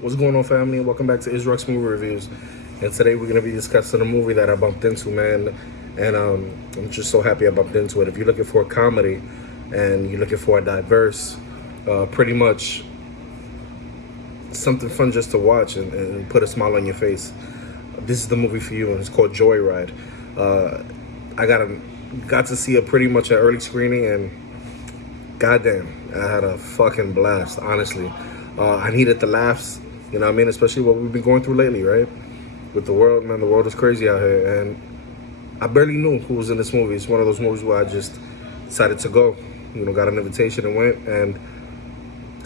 What's going on, family? Welcome back to Israel's Movie Reviews. And today we're going to be discussing a movie that I bumped into, man. And I'm just so happy I bumped into it. If you're looking for a comedy and you're looking for a diverse, pretty much something fun just to watch and put a smile on your face, this is the movie for you. And it's called Joyride. I got to see it pretty much at early screening, and goddamn, I had a fucking blast, honestly. I needed the laughs, you know what I mean? Especially what we've been going through lately, right? With the world, man, the world is crazy out here. And I barely knew who was in this movie. It's one of those movies where I just decided to go, got an invitation and went. And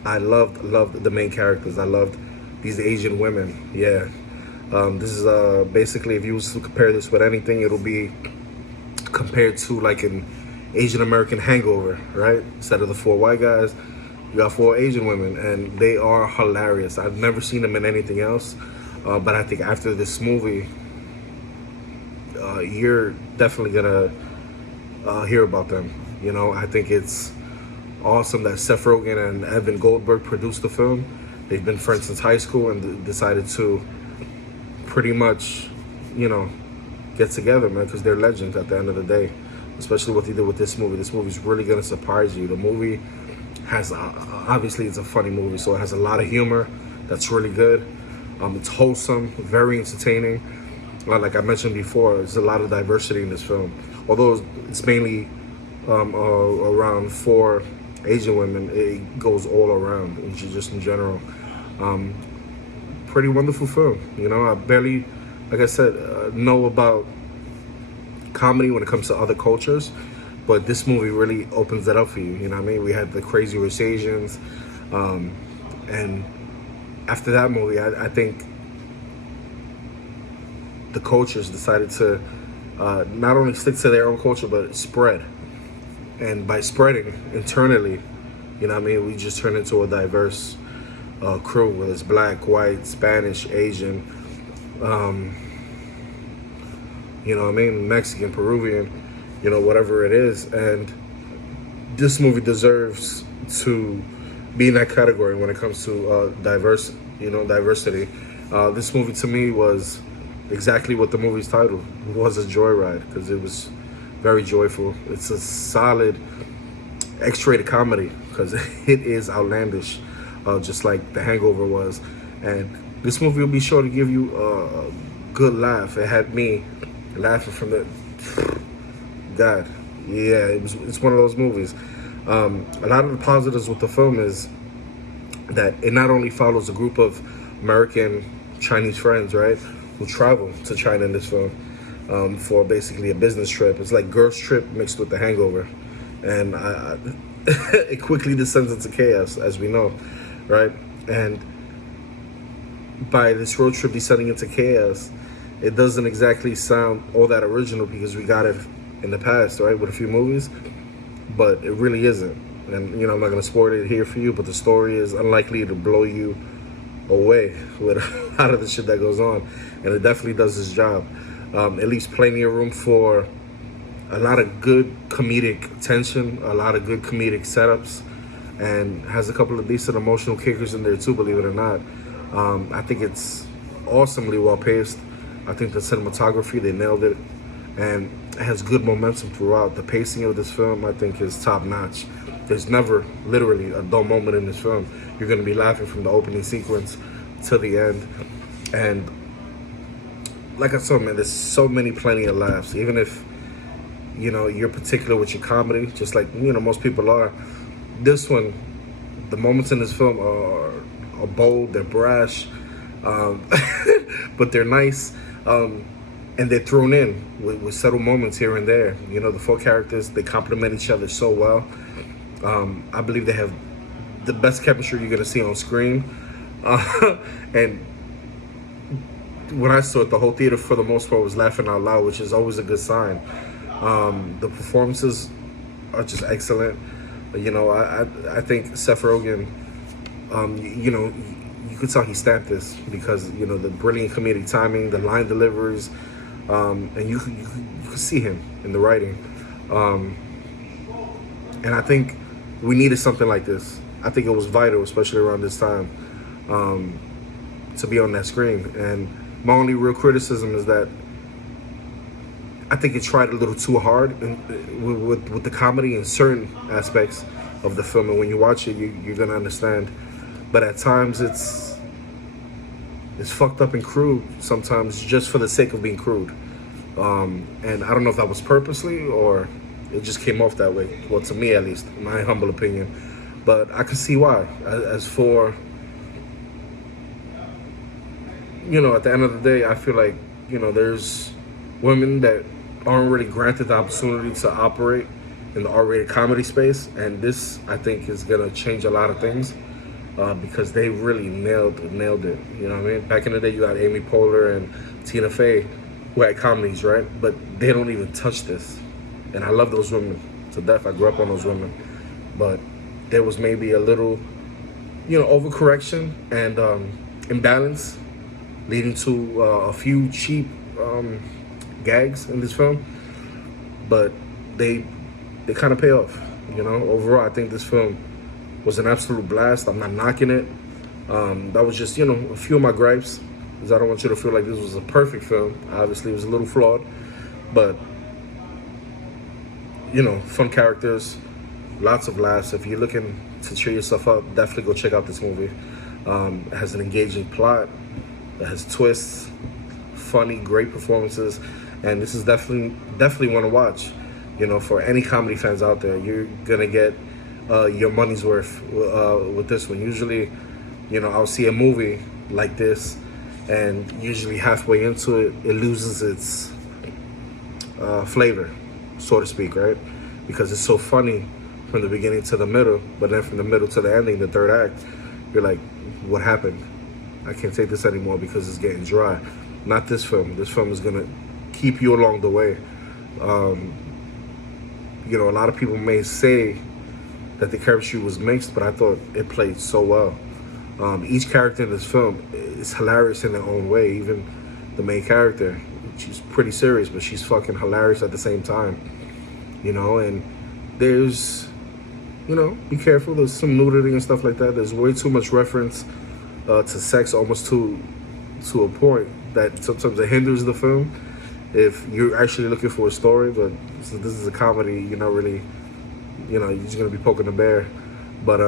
I loved the main characters. I loved these Asian women, yeah. This is basically, if you was to compare this with anything, it'll be compared to like an Asian American Hangover, right? Instead of the four white guys, you got four Asian women, and they are hilarious. I've never seen them in anything else, but I think after this movie, you're definitely gonna hear about them. I think it's awesome that Seth Rogen and Evan Goldberg produced the film. They've been friends since high school and decided to pretty much, get together, man, because they're legends at the end of the day. Especially what they did with this movie. This movie's really gonna surprise you. The movie has obviously it's a funny movie, so it has a lot of humor that's really good. It's wholesome, very entertaining. Like I mentioned before, there's a lot of diversity in this film. Although it's mainly around four Asian women, it goes all around, and just in general. Pretty wonderful film. I barely, like I said, know about comedy when it comes to other cultures, but this movie really opens it up for you. You know what I mean? We had the Crazy Rich Asians, and after that movie, I think the cultures decided to not only stick to their own culture, but spread. And by spreading internally, we just turned into a diverse crew, whether it's black, white, Spanish, Asian, Mexican, Peruvian, whatever it is. And this movie deserves to be in that category when it comes to diversity. This movie to me was exactly what the movie's title was, a joyride, because it was very joyful. It's a solid X-rated comedy because it is outlandish, just like The Hangover was. And this movie will be sure to give you a good laugh. It had me laughing from the God. Yeah, it's one of those movies. A lot of the positives with the film is that it not only follows a group of American Chinese friends, right, who travel to China in this film for basically a business trip. It's like Girls Trip mixed with The Hangover, and it quickly descends into chaos, as we know, right? And by this road trip descending into chaos, it doesn't exactly sound all that original because we got it in the past, right, with a few movies, but it really isn't. And, I'm not going to spoil it here for you, but the story is unlikely to blow you away with a lot of the shit that goes on. And it definitely does its job. It leaves plenty of room for a lot of good comedic tension, a lot of good comedic setups, and has a couple of decent emotional kickers in there too, believe it or not. I think it's awesomely well paced. I think the cinematography, they nailed it, and it has good momentum throughout. The pacing of this film, I think, is top notch. There's never literally a dull moment in this film. You're going to be laughing from the opening sequence to the end. And like I said, man, there's so plenty of laughs. Even if, you're particular with your comedy, just like, most people are. This one, the moments in this film are bold, they're brash, but they're nice. And they're thrown in with subtle moments here and there. The four characters, they complement each other so well. I believe they have the best chemistry you're going to see on screen. And when I saw it, the whole theater, for the most part, was laughing out loud, which is always a good sign. The performances are just excellent. I think Seth Rogen, you could tell he stamped this because, the brilliant comedic timing, the line deliveries, and you could see him in the writing. And I think we needed something like this. I think it was vital, especially around this time. to be on that screen. And my only real criticism is that I think it tried a little too hard with the comedy in certain aspects of the film. And when you watch it, you're gonna understand. But at times it's fucked up and crude sometimes, just for the sake of being crude. And I don't know if that was purposely or it just came off that way. Well, to me at least, in my humble opinion. But I can see why. As for, at the end of the day, I feel like, there's women that aren't really granted the opportunity to operate in the R-rated comedy space. And this, I think, is going to change a lot of things. Because they really nailed it. You know what I mean? Back in the day, you had Amy Poehler and Tina Fey, who had comedies, right? But they don't even touch this. And I love those women to death. I grew up on those women. But there was maybe a little, overcorrection and imbalance, leading to a few cheap gags in this film. But they kind of pay off. Overall, I think this film was an absolute blast. I'm not knocking it. That was just, a few of my gripes, because I don't want you to feel like this was a perfect film. Obviously, it was a little flawed, but, fun characters, lots of laughs. If you're looking to cheer yourself up, definitely go check out this movie. It has an engaging plot. It has twists, funny, great performances, and this is definitely one to watch. For any comedy fans out there, you're gonna get your money's worth with this one. Usually, I'll see a movie like this, and usually halfway into it, it loses its flavor, so to speak, right? Because it's so funny from the beginning to the middle, but then from the middle to the ending, the third act, you're like, what happened? I can't take this anymore because it's getting dry. Not this film. This film is gonna keep you along the way. A lot of people may say that the chemistry was mixed, but I thought it played so well. Each character in this film is hilarious in their own way. Even the main character, she's pretty serious, but she's fucking hilarious at the same time. And there's, be careful. There's some nudity and stuff like that. There's way too much reference to sex, almost to a point that sometimes it hinders the film if you're actually looking for a story. But since this is a comedy, you're not really, you're just gonna be poking the bear. But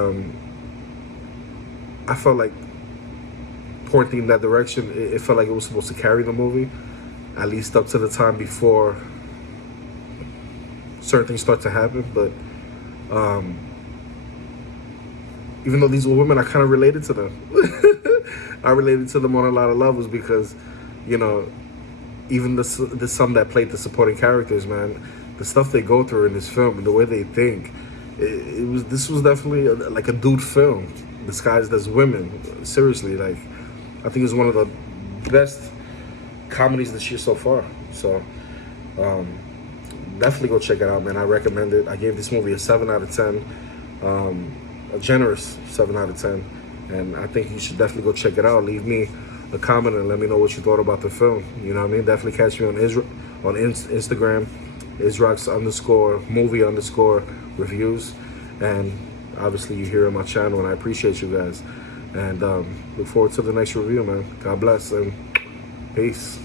I felt like pointing in that direction, it felt like it was supposed to carry the movie, at least up to the time before certain things start to happen. But even though these were women, I kind of related to them. I related to them on a lot of levels because, even the some that played the supporting characters, man, the stuff they go through in this film and the way they think, this was definitely like a dude film disguised as women. Seriously, like, I think it's one of the best comedies this year so far. So definitely go check it out, man. I recommend it. I gave this movie a 7 out of 10, a generous 7 out of 10, and I think you should definitely go check it out. Leave me a comment and let me know what you thought about the film. You know what I mean? Definitely catch me on Instagram, Israx_movie_reviews, and obviously you're here on my channel, and I appreciate you guys. And look forward to the next review, man. God bless and peace.